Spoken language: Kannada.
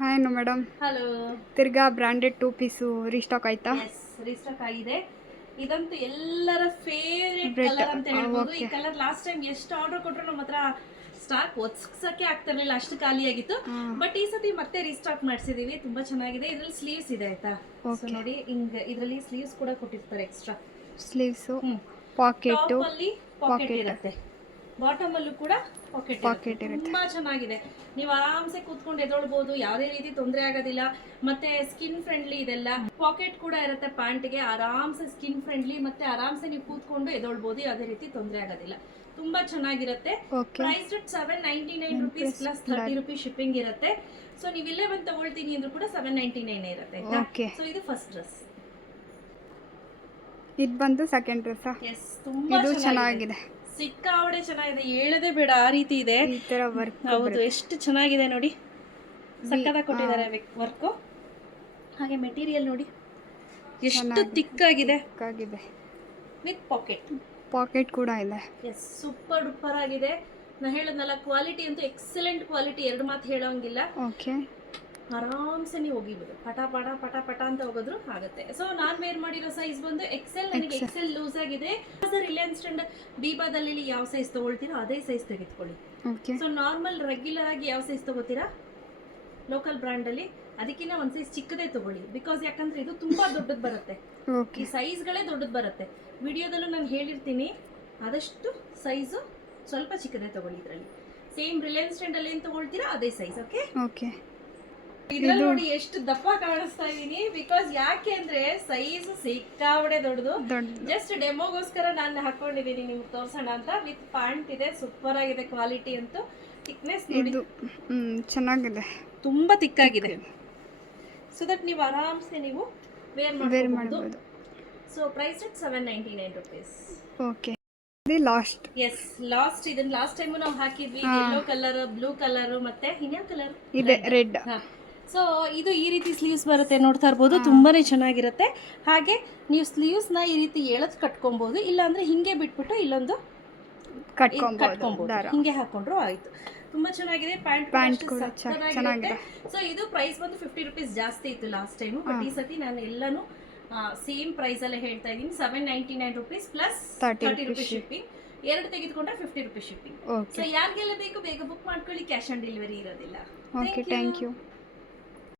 Hi madam. ಹಲೋ. ತಿರ್ಗಾ ಬ್ರಾಂಡೆಡ್ 2 ಪೀಸು ರೀಸ್ಟಾಕ್ ಆಯ್ತಾ? ಎಸ್, ರೀಸ್ಟಾಕ್ ಆಗಿದೆ. ಇದಂತೂ ಎಲ್ಲರ ಫೇವರೇಟ್ ಕಲರ್ ಅಂತ ಹೇಳ್ಬೋದು. ಈ ಕಲರ್ ಲಾಸ್ಟ್ ಟೈಮ್ ಎಷ್ಟು ಆರ್ಡರ್ ಕೊಟ್ಟರು ನಮ್ಮ ಹತ್ರ ಸ್ಟಾಕ್ ಒತ್ಸಕ್ಕೆ ಆಗ್ತಾ ಇರಲಿಲ್ಲ, ಅಷ್ಟು ಖಾಲಿಯಾಗಿತ್ತು. ಬಟ್ ಈ ಸತಿ ಮತ್ತೆ ರೀಸ್ಟಾಕ್ ಮಾಡಿಸಿದೀವಿ. ತುಂಬಾ ಚೆನ್ನಾಗಿದೆ. ಇದ್ರಲ್ಲಿ ಸ್ಲೀವ್ಸ್ ಇದೆ ಆಯ್ತಾ. ಸೊ ನೋಡಿ, ಹಿಂಗ್ ಇದರಲ್ಲಿ ಸ್ಲೀವ್ಸ್ ಕೂಡ ಕೊಟ್ಟಿರ್ತಾರೆ ಎಕ್ಸ್ಟ್ರಾ. ಸ್ಲೀವ್ಸ್, ಪಾಕೆಟ್, ಟಾಪ್ ಅಲ್ಲಿ ಪಾಕೆಟ್ ಇರುತ್ತೆ, ಬಾಟಮ್ ಅಲ್ಲೂ ಕೂಡ ಪಾಕೆಟ್ ಇರುತ್ತೆ. ತುಂಬಾ ಚೆನ್ನಾಗಿದೆ. ನೀವು ಆರಾಮ್ಸೆ ಕೂತ್ಕೊಂಡು ಎದೊಳ್ಬಹುದು, ಯಾವುದೇ ರೀತಿ ತೊಂದರೆ ಆಗೋದಿಲ್ಲ. ಮತ್ತೆ ಸ್ಕಿನ್ ಫ್ರೆಂಡ್ಲಿ ಇದೆಲ್ಲ. ಪಾಕೆಟ್ ಕೂಡ ಇರುತ್ತೆ ಪ್ಯಾಂಟ್ಗೆ, ಆರಾಮ್ಸೆ ಸ್ಕಿನ್ ಫ್ರೆಂಡ್ಲಿ, ಮತ್ತೆ ಆರಾಮ್ಸೆ ನೀವು ಕೂತ್ಕೊಂಡು ಎದೊಳ್ಬಹುದು, ಯಾವುದೇ ರೀತಿ ತೊಂದರೆ ಆಗೋದಿಲ್ಲ. ತುಂಬಾ ಚೆನ್ನಾಗಿರುತ್ತೆ. Price rate 799 rupees plus 30 rupees shipping ಇರುತ್ತೆ. ಸೊ ನೀವು ಇಲ್ಲೇ ಬಂದು ತಗೊಳ್ತೀನಿ ಅಂದ್ರೂ ಕೂಡ 799 ಇರುತ್ತೆ. ಸೊ ಇದು ಫಸ್ಟ್ ಡ್ರೆಸ್. ಇದು ಬಂದು ಸೆಕೆಂಡ್ ಡ್ರೆಸ್. ಎಸ್, ತುಂಬಾ ಚೆನ್ನಾಗಿದೆ. ಸಿಕ್ಕಾವಡೆ ಚೆನ್ನಾಗಿದೆ, ಹೇಳದೆ ಬೇಡ, ಆ ರೀತಿ ಇದೆ. ಈ ತರ ವರ್ಕ್. ಹೌದು, ಎಷ್ಟು ಚೆನ್ನಾಗಿದೆ ನೋಡಿ, ಸಕ್ಕತ್ತಾಗಿ ಕೊಟ್ಟಿದ್ದಾರೆ ವರ್ಕು. ಹಾಗೆ ಮೆಟೀರಿಯಲ್ ನೋಡಿ ಎಷ್ಟು ತಿಕ್ಕಾಗಿದೆ ವಿತ್ ಪಾಕೆಟ್ ಕೂಡ ಇದೆ. ಎಸ್, ಸೂಪರ್ ಡೂಪರ್ ಆಗಿದೆ. ನಾ ಹೇಳದ್ನಲ್ಲ, ಕ್ವಾಲಿಟಿ ಅಂತೂ ಎಕ್ಸಲೆಂಟ್ ಕ್ವಾಲಿಟಿ, ಎರಡು ಮಾತು ಹೇಳೋಂಗಿಲ್ಲ. ಓಕೆ, ಆರಾಮ್ಸೆ ನೀವು ಹೋಗಿಬೋದು, ಪಟ ಅಂತ ಹೋಗೋದ್ರು ಆಗುತ್ತೆ. ಸೊ ನಾನ್ ವೇರ್ ಮಾಡಿರೋ ಸೈಜ್ ಬಂದು ಎಕ್ಸೆಲ್. ನನಗೆ ಎಕ್ಸೆಲ್ ಲೂಸ್ ಆಗಿದೆ. ರಿಲಯನ್ಸ್ ಅಂಡ್ ಬೀಬಾದಲ್ಲಿ ಯಾವ ಸೈಜ್ ತಗೊಳ್ತೀರಾ ಅದೇ ಸೈಜ್ ತೆಗೆದುಕೊಳ್ಳಿ. ಸೊ ನಾರ್ಮಲ್ ರೆಗ್ಯುಲರ್ ಆಗಿ ಯಾವ ಸೈಜ್ ತಗೋತೀರಾ ಲೋಕಲ್ ಬ್ರ್ಯಾಂಡ್ ಅಲ್ಲಿ, ಅದಕ್ಕಿಂತ ಒಂದ್ ಸೈಜ್ ಚಿಕ್ಕದೇ ತಗೊಳ್ಳಿ. ಬಿಕಾಸ್ ಯಾಕಂದ್ರೆ ಇದು ತುಂಬಾ ದೊಡ್ಡದು ಬರುತ್ತೆ, ಈ ಸೈಜ್ಗಳೇ ದೊಡ್ಡದು ಬರುತ್ತೆ. ವಿಡಿಯೋದಲ್ಲೂ ನಾನು ಹೇಳಿರ್ತೀನಿ, ಆದಷ್ಟು ಸೈಜು ಸ್ವಲ್ಪ ಚಿಕ್ಕದೇ ತಗೊಳ್ಳಿ. ಇದರಲ್ಲಿ ಸೇಮ್ ರಿಲಯನ್ಸ್ ಟ್ರೆಂಡ್ ಅಲ್ಲಿ ಏನ್ ತಗೊಳ್ತೀರಾ ಅದೇ ಸೈಜ್. ಓಕೆ, ಇದ್ರಲ್ಲಿ ನೋಡಿ ಎಷ್ಟು ದಪ್ಪ ಕಾಣಿಸ್ತಾ ಇದೀನಿ. ಬಿಕಾಸ್ ಯಾಕೆ ಅಂದ್ರೆ ಸೈಜ್ ಸಿಕ್ಕಾವಡೆ ದೊಡ್ಡದು. ಜಸ್ಟ್ ಡೆಮೋಗೋಸ್ಕರ ನಾನು ಹಾಕೊಂಡಿದೀನಿ ನಿಮ್ಗೆ ತೋರ್ಸೋಣ ಅಂತ. ವಿತ್ ಪ್ಯಾಂಟ್ ಇದೆ, ಸೂಪರ್ ಆಗಿದೆ. ಕ್ವಾಲಿಟಿ ಅಂತೂ ಥಿಕ್ನೆಸ್ ನೋಡಿ ಚೆನ್ನಾಗಿದೆ, ತುಂಬಾ ತಿಕ್ಕಾಗಿದೆ. ಸೊ ದಟ್ ನೀವು ಆರಾಮ್ಸೆ ನೀವು ವೇರ್ ಮಾಡಬಹುದು. So price rate 799 rupees. Okay, last. Yes, last. ಇದನ್ನ ಲಾಸ್ಟ್ ಟೈಮ್ ನಾವು ಹಾಕಿದ್ವಿ. ಯೆಲ್ಲೋ ಕಲರ್, ಬ್ಲೂ ಕಲರ್, ಮತ್ತೆ ಇನ್ಯಾವ ಕಲರ್ ಇದೆ, ರೆಡ್. ಸೊ ಇದು ಈ ರೀತಿ ಸ್ಲೀವ್ಸ್ ಬರುತ್ತೆ, ನೋಡ್ತಾ ಇರ್ಬೋದು. ತುಂಬಾನೇ ಚೆನ್ನಾಗಿರುತ್ತೆ. ಹಾಗೆ ನೀವು ಸ್ಲೀವ್ಸ್ ನ ಈ ರೀತಿ ಎಳೆದು ಕಟ್ಕೊಬಹುದು, ಇಲ್ಲ ಅಂದ್ರೆ ಹಿಂಗೆ ಬಿಟ್ಬಿಟ್ಟು ಇಲ್ಲೊಂದು ಕಟ್ಕೊಬಹುದು, ಹಿಂಗೆ ಹಾಕೊಂಡ್ರು ಆಯ್ತು. ತುಂಬಾ ಚೆನ್ನಾಗಿದೆ. ಪ್ಯಾಂಟ್ ಕೂಡ ಚೆನ್ನಾಗಿದೆ. ಸೊ ಇದು ಪ್ರೈಸ್ ಬಂದು 50 rupees ಜಾಸ್ತಿ ಇತ್ತು ಲಾಸ್ಟ್ ಟೈಮ್. ಬಟ್ ಈ ಸತಿ ನಾನು ಎಲ್ಲಾನು ಸೇಮ್ ಪ್ರೈಸ್ ಅಲ್ಲೇ ಹೇಳ್ತಾ ಇದ್ದೀನಿ. 799 rupees ಪ್ಲಸ್ 30 rupees ಶಿಪ್ಪಿಂಗ್. ಎರಡು ತೆಗೆದುಕೊಂಡ್ರೆ 50 rupees ಶಿಪ್ಪಿಂಗ್. ಸೊ ಯಾರಿಗೆಲ್ಲ ಬೇಕು ಬೇಗ ಬುಕ್ ಮಾಡ್ಕೊಳ್ಳಿ, ಕ್ಯಾಶ್ ಆನ್ ಡೆಲಿವರಿ ಇರೋದಿಲ್ಲ. Okay, thank you.